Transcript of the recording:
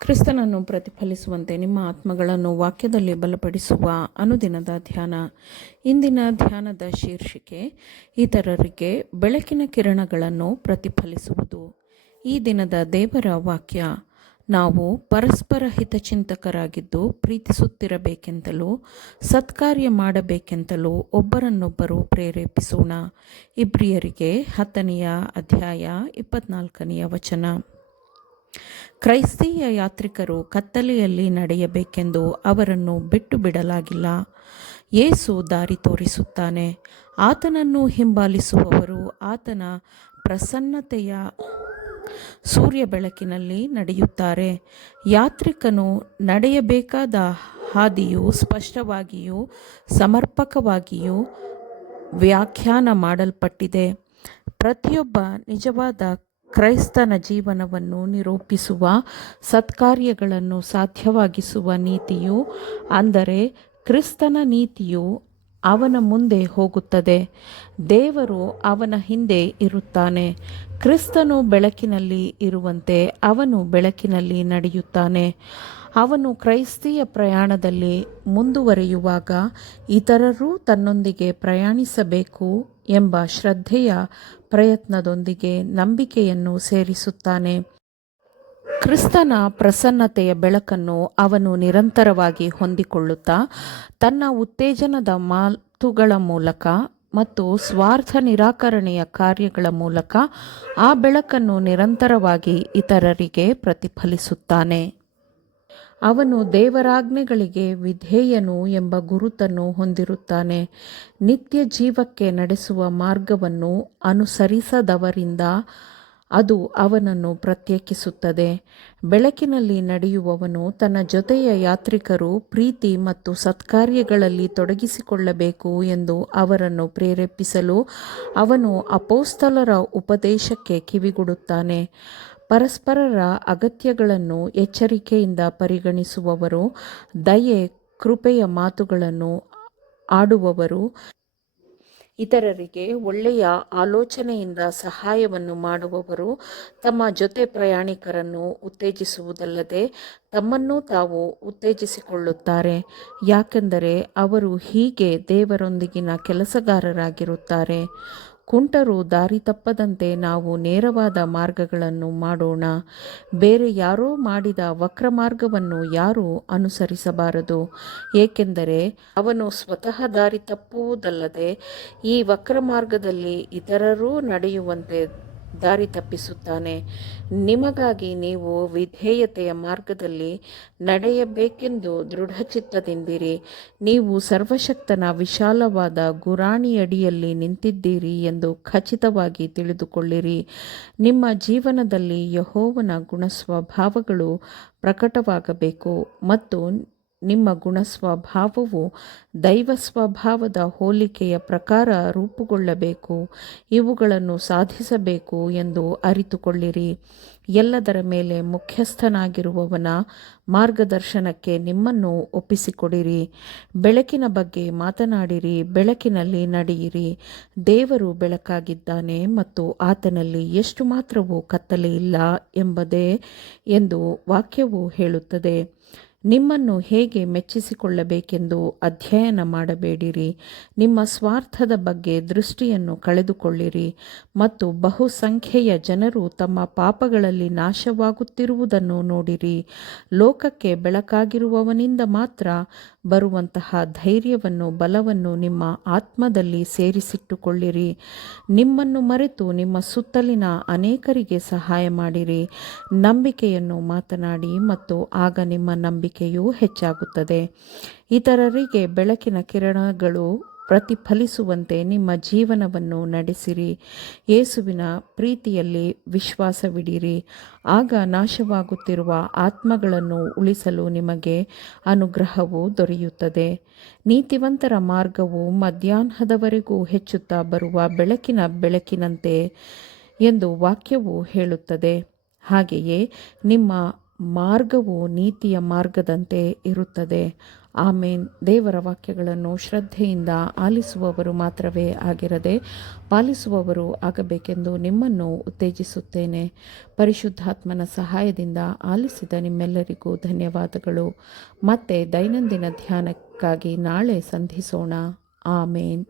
ಕ್ರಿಸ್ತನನ್ನು ಪ್ರತಿಫಲಿಸುವಂತೆ ನಿಮ್ಮ ಆತ್ಮಗಳನ್ನು ವಾಕ್ಯದಲ್ಲಿ ಬಲಪಡಿಸುವ ಅನುದಿನದ ಧ್ಯಾನ. ಇಂದಿನ ಧ್ಯಾನದ ಶೀರ್ಷಿಕೆ ಇತರರಿಗೆ ಬೆಳಕಿನ ಕಿರಣಗಳನ್ನು ಪ್ರತಿಫಲಿಸುವುದು. ಈ ದಿನದ ದೇವರ ವಾಕ್ಯ, ನಾವು ಪರಸ್ಪರ ಹಿತಚಿಂತಕರಾಗಿದ್ದು ಪ್ರೀತಿಸುತ್ತಿರಬೇಕೆಂತಲೂ ಸತ್ಕಾರ್ಯ ಮಾಡಬೇಕೆಂತಲೂ ಒಬ್ಬರನ್ನೊಬ್ಬರು ಪ್ರೇರೇಪಿಸೋಣ. ಇಬ್ರಿಯರಿಗೆ 10ನೇ ಅಧ್ಯಾಯ 24ನೇ ವಚನ. ಕ್ರೈಸ್ತೀಯ ಯಾತ್ರಿಕರು ಕತ್ತಲೆಯಲ್ಲಿ ನಡೆಯಬೇಕೆಂದು ಅವರನ್ನು ಬಿಟ್ಟು ಬಿಡಲಾಗಿಲ್ಲ. ಯೇಸು ದಾರಿ ತೋರಿಸುತ್ತಾನೆ. ಆತನನ್ನು ಹಿಂಬಾಲಿಸುವವರು ಆತನ ಪ್ರಸನ್ನತೆಯ ಸೂರ್ಯ ಬೆಳಕಿನಲ್ಲಿ ನಡೆಯುತ್ತಾರೆ. ಯಾತ್ರಿಕನು ನಡೆಯಬೇಕಾದ ಹಾದಿಯು ಸ್ಪಷ್ಟವಾಗಿಯೂ ಸಮರ್ಪಕವಾಗಿಯೂ ವ್ಯಾಖ್ಯಾನ ಮಾಡಲ್ಪಟ್ಟಿದೆ. ಪ್ರತಿಯೊಬ್ಬ ನಿಜವಾದ ಕ್ರೈಸ್ತನ ಜೀವನವನ್ನು ನಿರೂಪಿಸುವ ಸತ್ಕಾರ್ಯಗಳನ್ನು ಸಾಧ್ಯವಾಗಿಸುವ ನೀತಿಯು, ಅಂದರೆ ಕ್ರಿಸ್ತನ ನೀತಿಯು, ಅವನ ಮುಂದೆ ಹೋಗುತ್ತದೆ. ದೇವರು ಅವನ ಹಿಂದೆ ಇರುತ್ತಾನೆ. ಕ್ರಿಸ್ತನು ಬೆಳಕಿನಲ್ಲಿ ಇರುವಂತೆ ಅವನು ಬೆಳಕಿನಲ್ಲಿ ನಡೆಯುತ್ತಾನೆ. ಅವನು ಕ್ರೈಸ್ತೀಯ ಪ್ರಯಾಣದಲ್ಲಿ ಮುಂದುವರಿಯುವಾಗ ಇತರರೂ ತನ್ನೊಂದಿಗೆ ಪ್ರಯಾಣಿಸಬೇಕು ಎಂಬ ಶ್ರದ್ಧೆಯ ಪ್ರಯತ್ನದೊಂದಿಗೆ ನಂಬಿಕೆಯನ್ನು ಸೇರಿಸುತ್ತಾನೆ. ಕ್ರಿಸ್ತನ ಪ್ರಸನ್ನತೆಯ ಬೆಳಕನ್ನು ಅವನು ನಿರಂತರವಾಗಿ ಹೊಂದಿಕೊಳ್ಳುತ್ತಾ ತನ್ನ ಉತ್ತೇಜನದ ಮಾತುಗಳ ಮೂಲಕ ಮತ್ತು ಸ್ವಾರ್ಥ ನಿರಾಕರಣೆಯ ಕಾರ್ಯಗಳ ಮೂಲಕ ಆ ಬೆಳಕನ್ನು ನಿರಂತರವಾಗಿ ಇತರರಿಗೆ ಪ್ರತಿಫಲಿಸುತ್ತಾನೆ. ಅವನು ದೇವರಾಜ್ಞೆಗಳಿಗೆ ವಿಧೇಯನು ಎಂಬ ಗುರುತನ್ನು ಹೊಂದಿರುತ್ತಾನೆ. ನಿತ್ಯ ಜೀವಕ್ಕೆ ನಡೆಸುವ ಮಾರ್ಗವನ್ನು ಅನುಸರಿಸದವರಿಂದ ಅದು ಅವನನ್ನು ಪ್ರತ್ಯೇಕಿಸುತ್ತದೆ. ಬೆಳಕಿನಲ್ಲಿ ನಡೆಯುವವನು ತನ್ನ ಜೊತೆಯ ಯಾತ್ರಿಕರು ಪ್ರೀತಿ ಮತ್ತು ಸತ್ಕಾರ್ಯಗಳಲ್ಲಿ ತೊಡಗಿಸಿಕೊಳ್ಳಬೇಕು ಎಂದು ಅವರನ್ನು ಪ್ರೇರೇಪಿಸಲು ಅವನು ಅಪೊಸ್ತಲರ ಉಪದೇಶಕ್ಕೆ ಕಿವಿಗೊಡುತ್ತಾನೆ. ಪರಸ್ಪರರ ಅಗತ್ಯಗಳನ್ನು ಎಚ್ಚರಿಕೆಯಿಂದ ಪರಿಗಣಿಸುವವರು, ದಯೆ, ಕೃಪೆಯ ಮಾತುಗಳನ್ನು ಆಡುವವರು, ಇತರರಿಗೆ ಒಳ್ಳೆಯ ಆಲೋಚನೆಯಿಂದ ಸಹಾಯವನ್ನು ಮಾಡುವವರು, ತಮ್ಮ ಜೊತೆ ಪ್ರಯಾಣಿಕರನ್ನು ಉತ್ತೇಜಿಸುವುದಲ್ಲದೆ ತಮ್ಮನ್ನು ತಾವು ಉತ್ತೇಜಿಸಿಕೊಳ್ಳುತ್ತಾರೆ. ಯಾಕೆಂದರೆ ಅವರು ಹೀಗೆ ದೇವರೊಂದಿಗಿನ ಕೆಲಸಗಾರರಾಗಿರುತ್ತಾರೆ. ಕುಂಟರು ದಾರಿ ತಪ್ಪದಂತೆ ನಾವು ನೇರವಾದ ಮಾರ್ಗಗಳನ್ನು ಮಾಡೋಣ. ಬೇರೆ ಯಾರೋ ಮಾಡಿದ ವಕ್ರ ಮಾರ್ಗವನ್ನು ಯಾರೂ ಅನುಸರಿಸಬಾರದು, ಏಕೆಂದರೆ ಅವನು ಸ್ವತಃ ದಾರಿ ತಪ್ಪುವುದಲ್ಲದೆ ಈ ವಕ್ರ ಮಾರ್ಗದಲ್ಲಿ ಇತರರೂ ನಡೆಯುವಂತೆ ದಾರಿ ತಪ್ಪಿಸುತ್ತಾನೆ. ನಿಮಗಾಗಿ ನೀವು ವಿಧೇಯತೆಯ ಮಾರ್ಗದಲ್ಲಿ ನಡೆಯಬೇಕೆಂದು ದೃಢಚಿತ್ತದಿಂದಿರಿ. ನೀವು ಸರ್ವಶಕ್ತನ ವಿಶಾಲವಾದ ಗುರಾಣಿಯಡಿಯಲ್ಲಿ ನಿಂತಿದ್ದೀರಿ ಎಂದು ಖಚಿತವಾಗಿ ತಿಳಿದುಕೊಳ್ಳಿರಿ. ನಿಮ್ಮ ಜೀವನದಲ್ಲಿ ಯೆಹೋವನ ಗುಣಸ್ವಭಾವಗಳು ಪ್ರಕಟವಾಗಬೇಕು ಮತ್ತು ನಿಮ್ಮ ಗುಣಸ್ವಭಾವವು ದೈವ ಸ್ವಭಾವದ ಹೋಲಿಕೆಯ ಪ್ರಕಾರ ರೂಪುಗೊಳ್ಳಬೇಕು. ಇವುಗಳನ್ನು ಸಾಧಿಸಬೇಕು ಎಂದು ಅರಿತುಕೊಳ್ಳಿರಿ. ಎಲ್ಲದರ ಮೇಲೆ ಮುಖ್ಯಸ್ಥನಾಗಿರುವವನ ಮಾರ್ಗದರ್ಶನಕ್ಕೆ ನಿಮ್ಮನ್ನು ಒಪ್ಪಿಸಿಕೊಡಿರಿ. ಬೆಳಕಿನ ಬಗ್ಗೆ ಮಾತನಾಡಿರಿ, ಬೆಳಕಿನಲ್ಲಿ ನಡೆಯಿರಿ. ದೇವರು ಬೆಳಕಾಗಿದ್ದಾನೆ ಮತ್ತು ಆತನಲ್ಲಿ ಎಷ್ಟು ಮಾತ್ರವೂ ಕತ್ತಲೆ ಇಲ್ಲ ಎಂಬುದೇ ಎಂದು ವಾಕ್ಯವು ಹೇಳುತ್ತದೆ. ನಿಮ್ಮನ್ನು ಹೇಗೆ ಮೆಚ್ಚಿಸಿಕೊಳ್ಳಬೇಕೆಂದು ಅಧ್ಯಯನ ಮಾಡಬೇಡಿರಿ. ನಿಮ್ಮ ಸ್ವಾರ್ಥದ ಬಗ್ಗೆ ದೃಷ್ಟಿಯನ್ನು ಕಳೆದುಕೊಳ್ಳಿರಿ ಮತ್ತು ಬಹುಸಂಖ್ಯೆಯ ಜನರು ತಮ್ಮ ಪಾಪಗಳಲ್ಲಿ ನಾಶವಾಗುತ್ತಿರುವುದನ್ನು ನೋಡಿರಿ. ಲೋಕಕ್ಕೆ ಬೆಳಕಾಗಿರುವವನಿಂದ ಮಾತ್ರ ಬರುವಂತಹ ಧೈರ್ಯವನ್ನು ಬಲವನ್ನು ನಿಮ್ಮ ಆತ್ಮದಲ್ಲಿ ಸೇರಿಸಿಟ್ಟುಕೊಳ್ಳಿರಿ. ನಿಮ್ಮನ್ನು ಮರೆತು ನಿಮ್ಮ ಸುತ್ತಲಿನ ಅನೇಕರಿಗೆ ಸಹಾಯ ಮಾಡಿರಿ. ನಂಬಿಕೆಯನ್ನು ಮಾತನಾಡಿ ಮತ್ತು ಆಗ ನಿಮ್ಮ ನಂಬಿಕೆಯೂ ಹೆಚ್ಚಾಗುತ್ತದೆ. ಇತರರಿಗೆ ಬೆಳಕಿನ ಕಿರಣಗಳು ಪ್ರತಿಫಲಿಸುವಂತೆ ನಿಮ್ಮ ಜೀವನವನ್ನು ನಡೆಸಿರಿ. ಯೇಸುವಿನ ಪ್ರೀತಿಯಲ್ಲಿ ವಿಶ್ವಾಸವಿಡಿರಿ. ಆಗ ನಾಶವಾಗುತ್ತಿರುವ ಆತ್ಮಗಳನ್ನು ಉಳಿಸಲು ನಿಮಗೆ ಅನುಗ್ರಹವು ದೊರೆಯುತ್ತದೆ. ನೀತಿವಂತರ ಮಾರ್ಗವು ಮಧ್ಯಾಹ್ನದವರೆಗೂ ಹೆಚ್ಚುತ್ತಾ ಬರುವ ಬೆಳಕಿನಂತೆ ಎಂದು ವಾಕ್ಯವು ಹೇಳುತ್ತದೆ. ಹಾಗೆಯೇ ನಿಮ್ಮ ಮಾರ್ಗವು ನೀತಿಯ ಮಾರ್ಗದಂತೆ ಇರುತ್ತದೆ. ಆಮೇನ್. ದೇವರ ವಾಕ್ಯಗಳನ್ನು ಶ್ರದ್ಧೆಯಿಂದ ಆಲಿಸುವವರು ಮಾತ್ರವೇ ಆಗಿರದೆ ಪಾಲಿಸುವವರು ಆಗಬೇಕೆಂದು ನಿಮ್ಮನ್ನು ಉತ್ತೇಜಿಸುತ್ತೇನೆ. ಪರಿಶುದ್ಧಾತ್ಮನ ಸಹಾಯದಿಂದ ಆಲಿಸಿದ ನಿಮ್ಮೆಲ್ಲರಿಗೂ ಧನ್ಯವಾದಗಳು. ಮತ್ತೆ ದೈನಂದಿನ ಧ್ಯಾನಕ್ಕಾಗಿ ನಾಳೆ ಸಂಧಿಸೋಣ. ಆಮೇನ್.